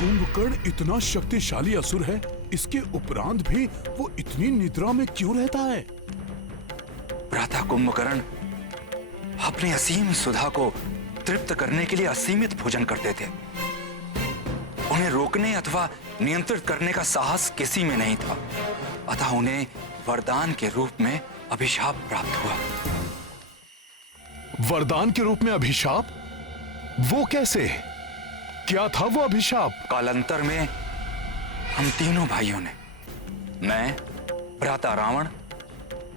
कुंभकर्ण इतना शक्तिशाली असुर है, इसके उपरांत भी वो इतनी निद्रा में क्यों रहता है? भ्राता कुंभकर्ण अपनी असीम सुधा को तृप्त करने के लिए असीमित भोजन करते थे। उन्हें रोकने अथवा नियंत्रित करने का साहस किसी में नहीं था, अतः उन्हें वरदान के रूप में अभिशाप प्राप्त हुआ। वरदान के रूप में अभिशाप? वो कैसे? क्या था वो अभिशाप? कालांतर में हम तीनों भाइयों ने, मैं, भ्राता रावण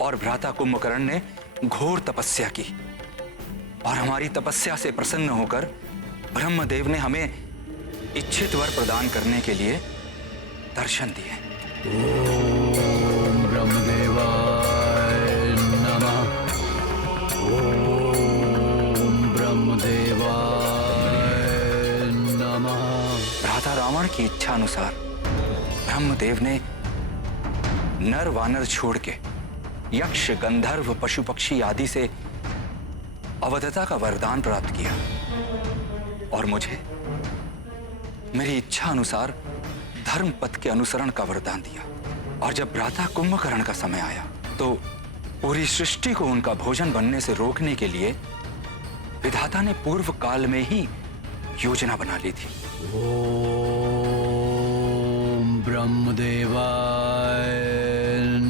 और भ्राता कुंभकर्ण ने घोर तपस्या की और हमारी तपस्या से प्रसन्न होकर ब्रह्मदेव ने हमें इच्छित वर प्रदान करने के लिए दर्शन दिए। ओम ब्रह्मदेवाय नमः। ओम ब्रह्मदेवाय नमः। भ्राता रावण की इच्छा अनुसार ब्रह्मदेव ने नर वानर छोड़ के यक्ष, गंधर्व, पशु पक्षी आदि से अवधता का वरदान प्राप्त किया और मुझे मेरी इच्छा अनुसार धर्म पथ के अनुसरण का वरदान दिया। और जब भ्राता कुंभकर्ण का समय आया तो पूरी सृष्टि को उनका भोजन बनने से रोकने के लिए विधाता ने पूर्व काल में ही योजना बना ली थी। ओम ब्रह्मदेवाय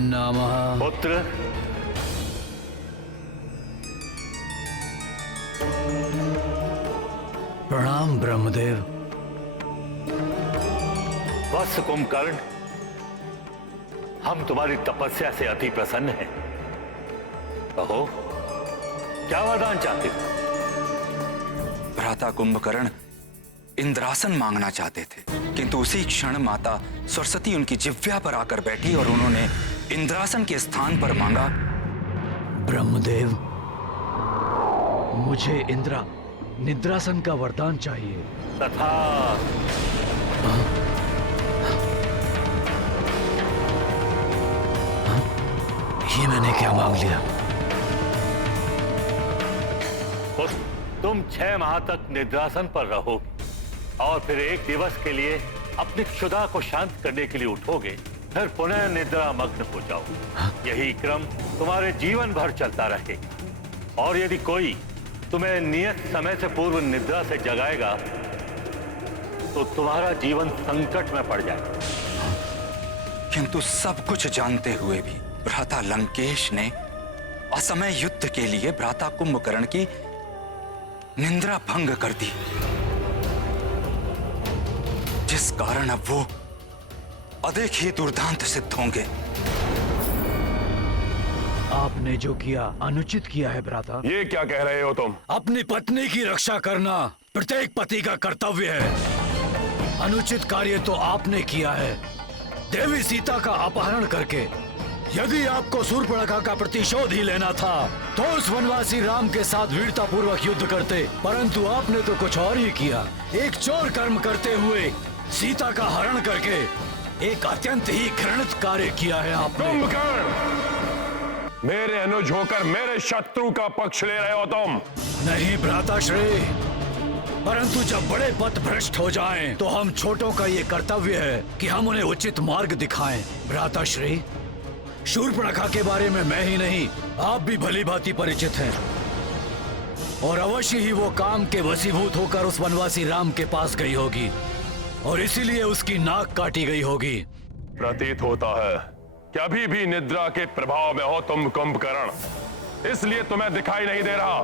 नमः। पुत्र, प्रणाम ब्रह्मदेव। वत्स कुंभकर्ण, हम तुम्हारी तपस्या से अति प्रसन्न हैं। कहो, क्या वरदान चाहते हो? भ्राता कुंभकर्ण इंद्रासन मांगना चाहते थे, किंतु उसी क्षण माता सरस्वती उनकी जिह्वा पर आकर बैठी और उन्होंने इंद्रासन के स्थान पर मांगा, ब्रह्मदेव, मुझे निद्रासन का वरदान चाहिए। तथा ये मैंने क्या मांग लिया? तुम 6 माह तक निद्रासन पर रहोगे और फिर एक दिवस के लिए अपनी क्षुधा को शांत करने के लिए उठोगे, फिर पुनः निद्रा मग्न हो जाओगे। यही क्रम तुम्हारे जीवन भर चलता रहेगा और यदि कोई तुम्हें नियत समय से पूर्व निद्रा से जगाएगा तो तुम्हारा जीवन संकट में पड़ जाएगा। किंतु सब कुछ जानते हुए भी भ्राता लंकेश ने असमय युद्ध के लिए भ्राता कुंभकर्ण की निंद्रा भंग कर दी, जिस कारण अब वो अधिक ही दुर्दांत सिद्ध होंगे। आपने जो किया अनुचित किया है भ्राता। ये क्या कह रहे हो तुम? अपनी पत्नी की रक्षा करना प्रत्येक पति का कर्तव्य है। अनुचित कार्य तो आपने किया है, देवी सीता का अपहरण करके। यदि आपको शूर्पणखा का प्रतिशोध ही लेना था तो उस वनवासी राम के साथ वीरता पूर्वक युद्ध करते, परंतु आपने तो कुछ और ही किया। एक चोर कर्म करते हुए सीता का हरण करके एक अत्यंत ही घृणित कार्य किया है आपने। कुंभकर्ण, मेरे अनुज होकर मेरे शत्रु का पक्ष ले रहे हो तुम? नहीं भ्राताश्री, परंतु जब बड़े पथ भ्रष्ट हो जाएं, तो हम छोटों का ये कर्तव्य है कि हम उन्हें उचित मार्ग दिखाएं। भ्राताश्री, शूर्पणखा के बारे में मैं ही नहीं, आप भी भली भांति परिचित हैं और अवश्य ही वो काम के वशीभूत होकर उस वनवासी राम के पास गई होगी और इसीलिए उसकी नाक काटी गई होगी। प्रतीत होता है कि अभी भी निद्रा के प्रभाव में हो तुम कुंभकर्ण, इसलिए तुम्हें दिखाई नहीं दे रहा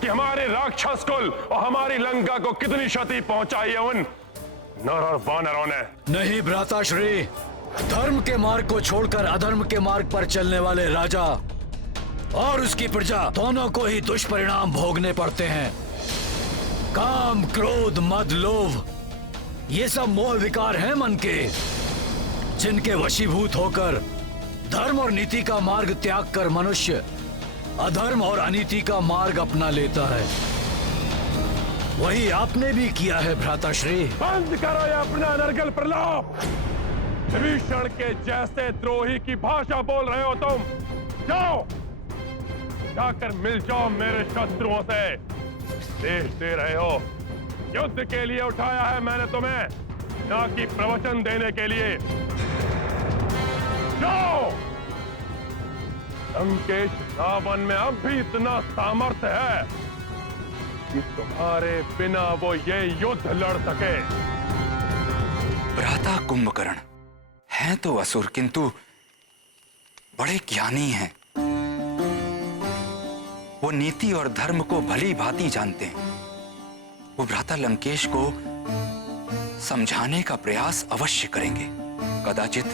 कि हमारे राक्षस कुल और हमारी लंका को कितनी क्षति पहुंचाई है उन नर और वानरों ने। नहीं भ्राताश्री, धर्म के मार्ग को छोड़कर अधर्म के मार्ग पर चलने वाले राजा और उसकी प्रजा दोनों को ही दुष्परिणाम भोगने पड़ते हैं। काम, क्रोध, मद, लोभ, ये सब मोह विकार हैं मन के, जिनके वशीभूत होकर धर्म और नीति का मार्ग त्याग कर मनुष्य अधर्म और अनीति का मार्ग अपना लेता है। वही आपने भी किया है भ्राताश्री। बंद करो ये अपना नरगल प्रलाप। विभीषण के जैसे द्रोही की भाषा बोल रहे हो तुम। जाओ, जाकर मिल जाओ मेरे शत्रुओं से। देश दे रहे हो युद्ध के लिए उठाया है मैंने तुम्हें, ना कि प्रवचन देने के लिए। जाओ! लंकेश रावण में अब भी इतना सामर्थ्य है कि तुम्हारे बिना वो ये युद्ध लड़ सके। भ्राता कुंभकर्ण हैं तो असुर, किंतु बड़े ज्ञानी हैं। वो नीति और धर्म को भली भांति जानते हैं। वो भ्राता लंकेश को समझाने का प्रयास अवश्य करेंगे। कदाचित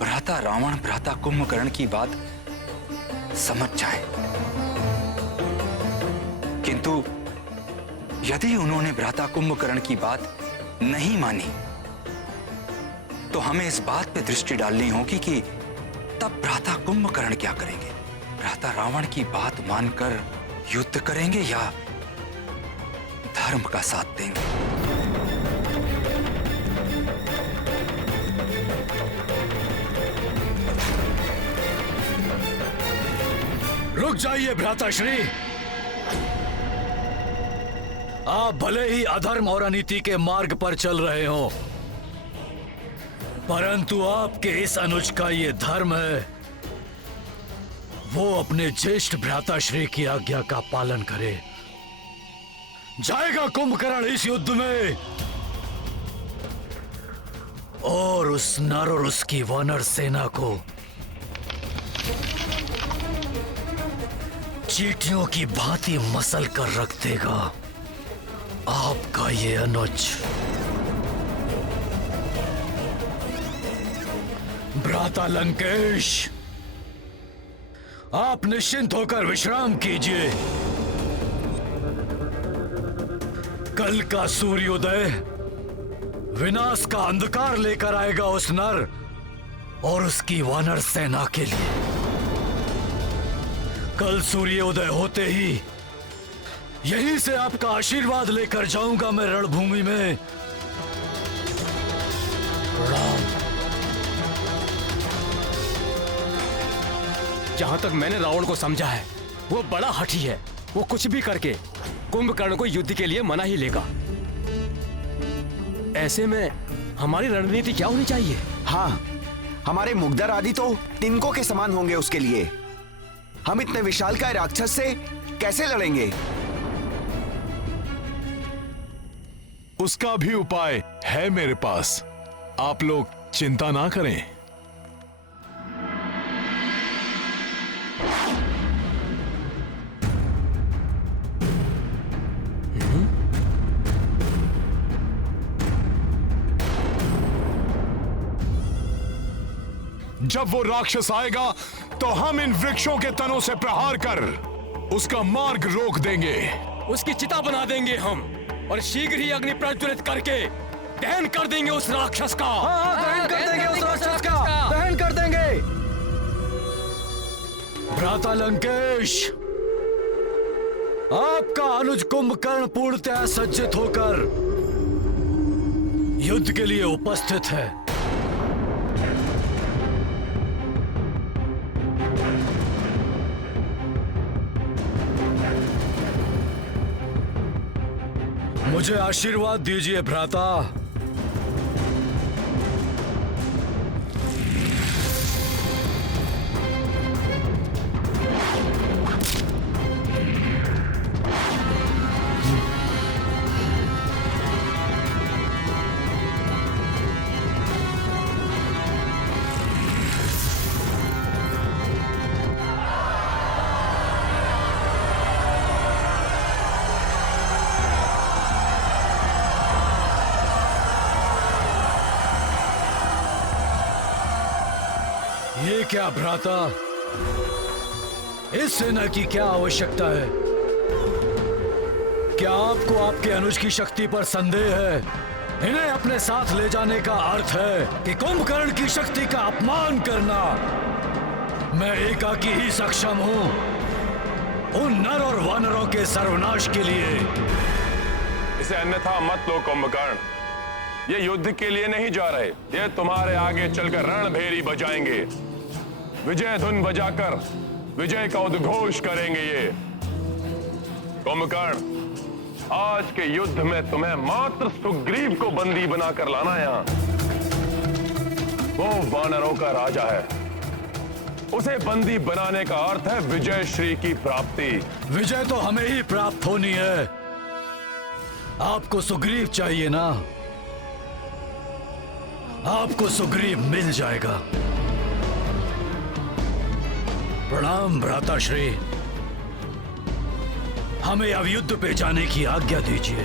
भ्राता रावण भ्राता कुंभकर्ण की बात समझ जाए। किंतु यदि उन्होंने भ्राता कुंभकर्ण की बात नहीं मानी तो हमें इस बात पे दृष्टि डालनी होगी कि तब भ्राता कुंभकर्ण क्या करेंगे। भ्राता रावण की बात मानकर युद्ध करेंगे या धर्म का साथ देंगे। रुक जाइए भ्राताश्री। आप भले ही अधर्म और अनीति के मार्ग पर चल रहे हो, परंतु आपके इस अनुज का ये धर्म है वो अपने ज्येष्ठ भ्राताश्री की आज्ञा का पालन करे। जाएगा कुंभकर्ण इस युद्ध में और उस नर और उसकी वानर सेना को चींटियों की भांति मसल कर रख देगा। आपका ये अनुज। भ्राता लंकेश, आप निश्चिंत होकर विश्राम कीजिए। कल का सूर्योदय विनाश का अंधकार लेकर आएगा उस नर और उसकी वानर सेना के लिए। कल सूर्योदय होते ही यहीं से आपका आशीर्वाद लेकर जाऊंगा मैं रणभूमि में। प्रणाम। जहां तक मैंने रावण को समझा है वो बड़ा हठी है। वो कुछ भी करके कुंभकर्ण को युद्ध के लिए मना ही लेगा। ऐसे में हमारी रणनीति क्या होनी चाहिए? हाँ, हमारे मुग्धर आदि तो तिनकों के समान होंगे उसके लिए। हम इतने विशालकाय राक्षस से कैसे लड़ेंगे? उसका भी उपाय है मेरे पास, आप लोग चिंता ना करें। जब वो राक्षस आएगा तो हम इन वृक्षों के तनों से प्रहार कर उसका मार्ग रोक देंगे। उसकी चिता बना देंगे हम और शीघ्र ही अग्नि प्रज्वलित करके दहन कर देंगे उस राक्षस का। दहन कर देंगे उस राक्षस का। दहन कर देंगे। भ्राता लंकेश, आपका अनुज कुंभकर्ण पूर्णतः सज्जित होकर युद्ध के लिए उपस्थित है। मुझे आशीर्वाद दीजिए भ्राता। ये क्या भ्राता, इस सेना की क्या आवश्यकता है? क्या आपको आपके अनुज की शक्ति पर संदेह है? इन्हें अपने साथ ले जाने का अर्थ है कि कुंभकर्ण की शक्ति का अपमान करना। मैं एकाकी ही सक्षम हूं उन नर और वानरों के सर्वनाश के लिए। इसे अन्यथा मत लो कुंभकर्ण। ये युद्ध के लिए नहीं जा रहे, ये तुम्हारे आगे चलकर रणभेरी बजाएंगे। विजय धुन बजाकर विजय का उद्घोष करेंगे ये। कुंभकर्ण, आज के युद्ध में तुम्हें मात्र सुग्रीव को बंदी बनाकर लाना यहां। वो वानरों का राजा है, उसे बंदी बनाने का अर्थ है विजय श्री की प्राप्ति। विजय तो हमें ही प्राप्त होनी है। आपको सुग्रीव चाहिए ना, आपको सुग्रीव मिल जाएगा। प्रणाम भ्राताश्री, हमें अब युद्ध पे जाने की आज्ञा दीजिए।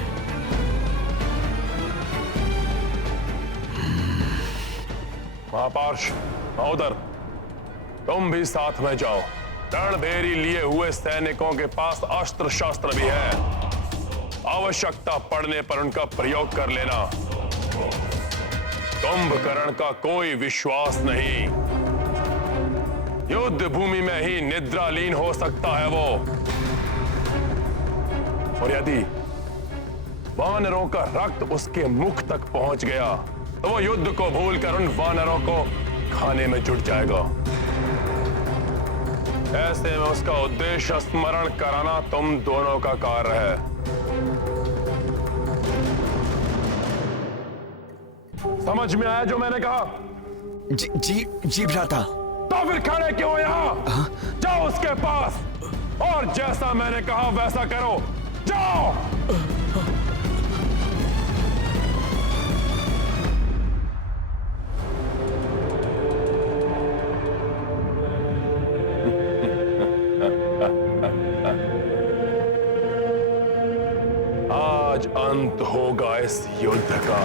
महापार्श महोदर, तुम भी साथ में जाओ। रणभेरी लिए हुए सैनिकों के पास अस्त्र शस्त्र भी है, आवश्यकता पड़ने पर उनका प्रयोग कर लेना। कुंभकर्ण का कोई विश्वास नहीं, युद्ध भूमि में ही निद्रालीन हो सकता है वो। और यदि वानरों का रक्त उसके मुख तक पहुंच गया तो वो युद्ध को भूलकर उन वानरों को खाने में जुट जाएगा। ऐसे में उसका उद्देश्य स्मरण कराना तुम दोनों का कार्य है। समझ में आया जो मैंने कहा? जी भ्राता। तो फिर खड़े क्यों यहां? जाओ उसके पास और जैसा मैंने कहा वैसा करो। जाओ। आज अंत होगा इस युद्ध का।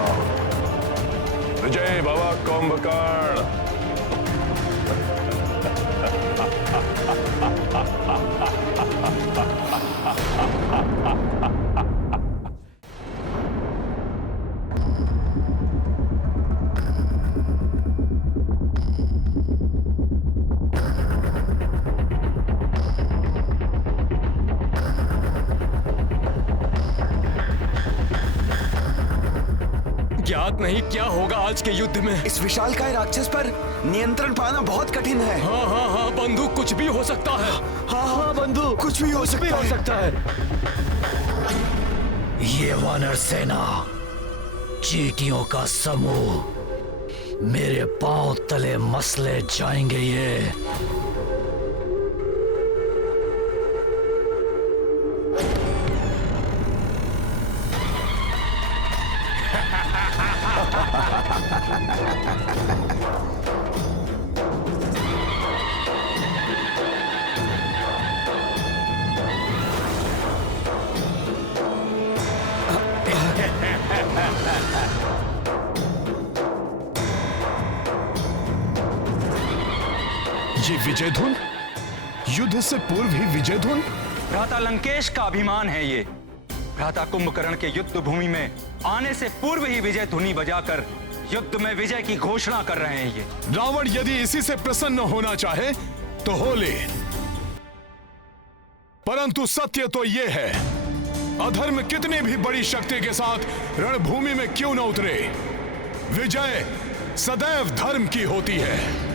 विजय भव कुंभकर्ण। ज्ञात नहीं क्या होगा आज के युद्ध में। इस विशालकाय राक्षस पर नियंत्रण पाना बहुत कठिन है। हाँ, बंधु, कुछ भी हो सकता है। हाँ बंधु, कुछ भी हो सकता है। ये वानर सेना, चींटियों का समूह, मेरे पांव तले मसले जाएंगे ये। ये विजय धुन, युद्ध से पूर्व ही विजय धुन। भ्राता लंकेश का अभिमान है ये। भ्राता कुंभकर्ण के युद्ध भूमि में आने से पूर्व ही विजय धुनी बजाकर युद्ध में विजय की घोषणा कर रहे हैं ये। रावण यदि इसी से प्रसन्न होना चाहे तो हो ले, परंतु सत्य तो यह है, अधर्म कितनी भी बड़ी शक्ति के साथ रणभूमि में क्यों न उतरे, विजय सदैव धर्म की होती है।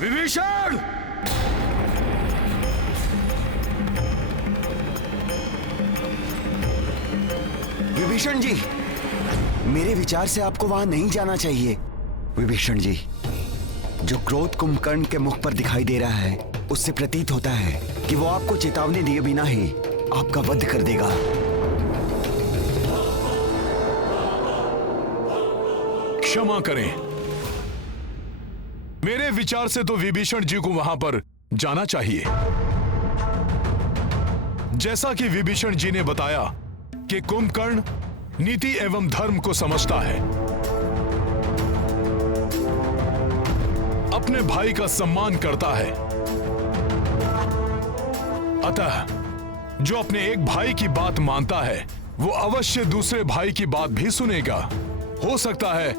विभीषण! विभीषण जी, मेरे विचार से आपको वहां नहीं जाना चाहिए। विभीषण जी, जो क्रोध कुंभकर्ण के मुख पर दिखाई दे रहा है, उससे प्रतीत होता है कि वो आपको चेतावनी दिए बिना ही आपका वध कर देगा। क्षमा करें, मेरे विचार से तो विभीषण जी को वहां पर जाना चाहिए। जैसा कि विभीषण जी ने बताया कि कुंभकर्ण नीति एवं धर्म को समझता है, अपने भाई का सम्मान करता है, अतः जो अपने एक भाई की बात मानता है वो अवश्य दूसरे भाई की बात भी सुनेगा। हो सकता है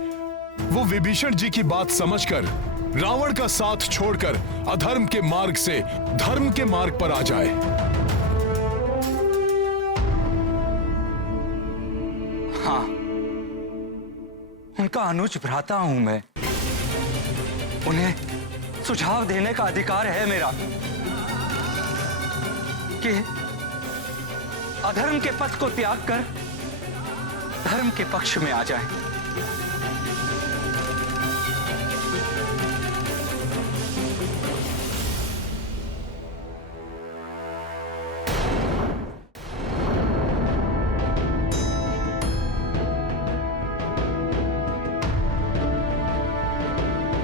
वो विभीषण जी की बात समझकर रावण का साथ छोड़कर अधर्म के मार्ग से धर्म के मार्ग पर आ जाए। हाँ, उनका अनुज भ्राता हूं मैं। उन्हें सुझाव देने का अधिकार है मेरा कि अधर्म के पथ को त्याग कर धर्म के पक्ष में आ जाए।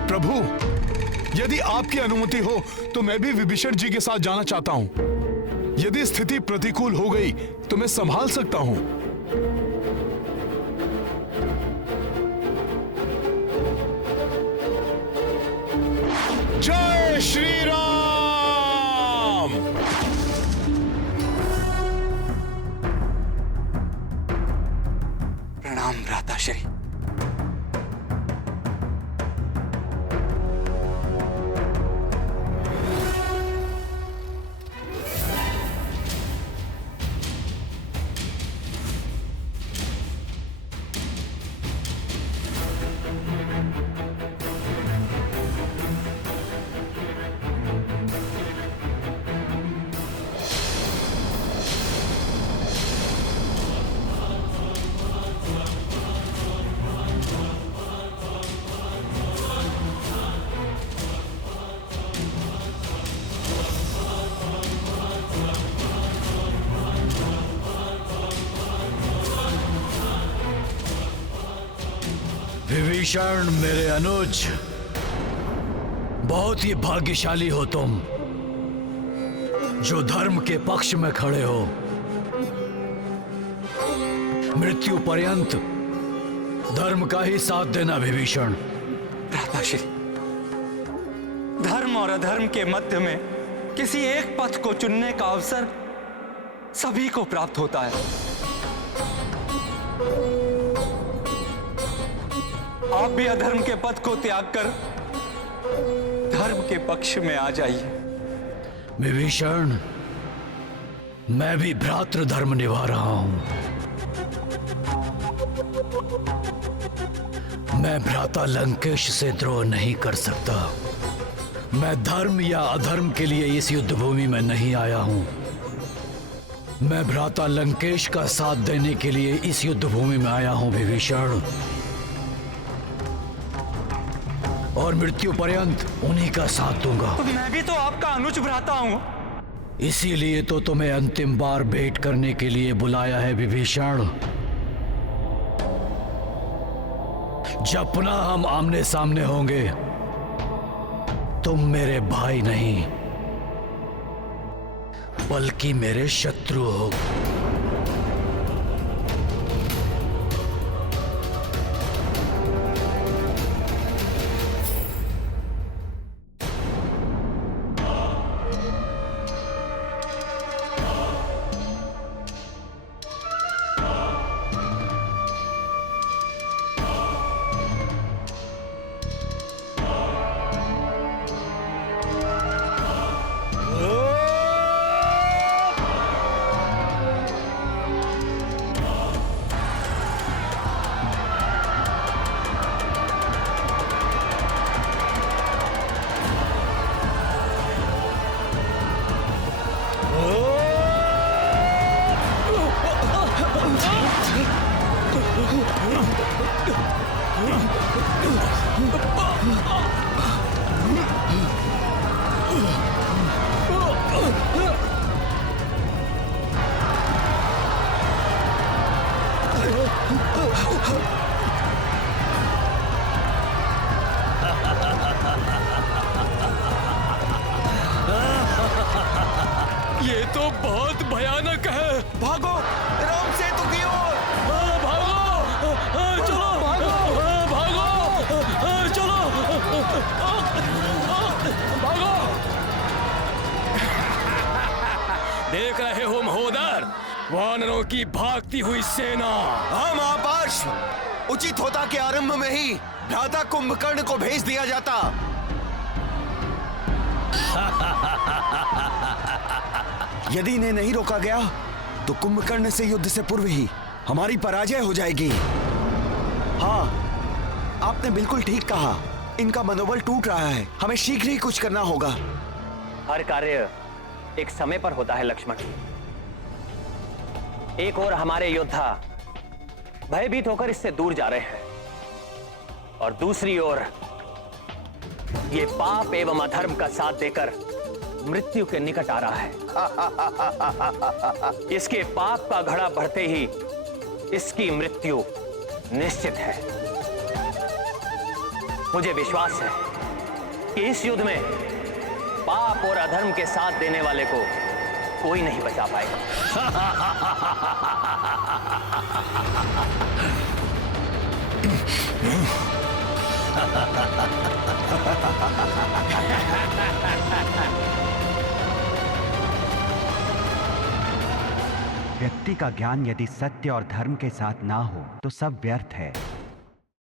प्रभु, यदि आपकी अनुमति हो तो मैं भी विभीषण जी के साथ जाना चाहता हूं। यदि स्थिति प्रतिकूल हो गई तो मैं संभाल सकता हूं। जय श्री राम। प्रणाम भ्राताश्री। विभीषण मेरे अनुज, बहुत ही भाग्यशाली हो तुम जो धर्म के पक्ष में खड़े हो। मृत्यु पर्यंत धर्म का ही साथ देना विभीषण। भ्राताश्री, धर्म और अधर्म के मध्य में किसी एक पथ को चुनने का अवसर सभी को प्राप्त होता है। आप भी अधर्म के पथ को त्याग कर धर्म के पक्ष में आ जाइए। विभीषण, मैं भी भ्रातृ धर्म निभा रहा हूं। मैं भ्राता लंकेश से द्रोह नहीं कर सकता। मैं धर्म या अधर्म के लिए इस युद्ध भूमि में नहीं आया हूं। मैं भ्राता लंकेश का साथ देने के लिए इस युद्ध भूमि में आया हूं विभीषण, और मृत्यु पर्यंत उन्हीं का साथ दूंगा। तो मैं भी तो आपका अनुज भ्राता हूं। इसीलिए तो तुम्हें अंतिम बार भेंट करने के लिए बुलाया है विभीषण। जब पुनः हम आमने सामने होंगे, तुम मेरे भाई नहीं बल्कि मेरे शत्रु हो। ये तो बहुत भयानक है। भागो राम सेतु की ओर। भागो, चलो, भागो, चलो, भागो। देख रहे हो महोदय, वानरों की भागती हुई सेना। हाँ महापाश, उचित होता कि आरंभ में ही भ्राता कुंभकर्ण को भेज दिया जाता। यदि इन्हें नहीं रोका गया तो कुंभकर्ण से युद्ध से पूर्व ही हमारी पराजय हो जाएगी। हाँ, आपने बिल्कुल ठीक कहा, इनका मनोबल टूट रहा है, हमें शीघ्र ही कुछ करना होगा। हर कार्य एक समय पर होता है लक्ष्मण। एक ओर हमारे योद्धा भयभीत होकर इससे दूर जा रहे हैं और दूसरी ओर ये पाप एवं अधर्म का साथ देकर मृत्यु के निकट आ रहा है। इसके पाप का घड़ा बढ़ते ही इसकी मृत्यु निश्चित है। मुझे विश्वास है कि इस युद्ध में पाप और अधर्म के साथ देने वाले को कोई नहीं बचा पाएगा। व्यक्ति का ज्ञान यदि सत्य और धर्म के साथ ना हो तो सब व्यर्थ है।